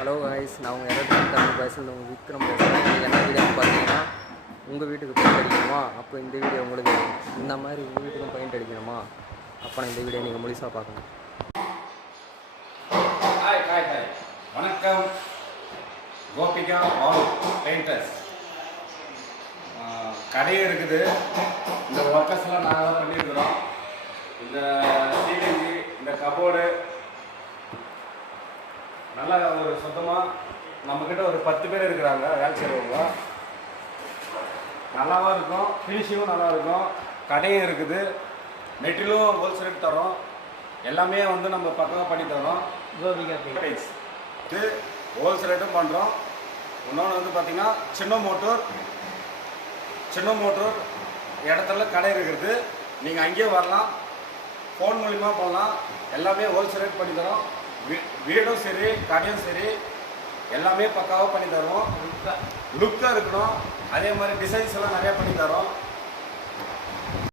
Hello guys, நான் உங்கள் electric Tamil பேசுகிறது உங்கள் விக்ரம் பேசுகிறேன். நீங்கள் என்ன வீடியோன்னு பார்த்தீங்கன்னா, உங்கள் வீட்டுக்கு பெயிண்ட் அடிக்கணுமா? அப்போ இந்த வீடியோ உங்களுக்கு இந்த மாதிரி உங்கள் வீட்டுக்கும் பெயிண்ட் அடிக்கணுமா? அப்போ இந்த வீடியோ நீங்கள் முழுசாக பார்க்கணும். ஹாய் ஹாய் ஹாய் வணக்கம். கோபிகா ஆல் பெயிண்டர்ஸ் கடையும் இருக்குது. இந்த ஒர்க்கர்ஸ்லாம் நாங்கள் தான் பண்ணியிருக்கிறோம். இந்த சீலிங்கு, இந்த கபோர்டு நல்லா ஒரு சுத்தமாக நம்மக்கிட்ட ஒரு 10 பேர் இருக்கிறாங்க வேலை செய்கிறவங்க. நல்லாவும் இருக்கும், ஃபினிஷிங்கும் நல்லா இருக்கும். கடையும் இருக்குது, மெட்டீரியலும் ஹோல்சேல் ரேட் தரோம். எல்லாமே வந்து நம்ம பக்கமாக பண்ணி தரோம். கோபிகா பெயிண்ட் இது ஹோல்சேல் ரேட்டும் பண்ணுறோம். இன்னொன்று வந்து பார்த்திங்கன்னா சின்ன மோட்டூர் இடத்துல கடை இருக்கிறது. நீங்கள் அங்கேயே வரலாம், ஃபோன் மூலிமா பண்ணலாம். எல்லாமே ஹோல்சேல் ரேட் பண்ணி தரோம். வீடும் சரி, கடையும் சரி, எல்லாமே பக்காவாக பண்ணி தரோம். லுக்காக இருக்கணும். அதே மாதிரி டிசைன்ஸ் எல்லாம் நிறையா பண்ணி தரோம்.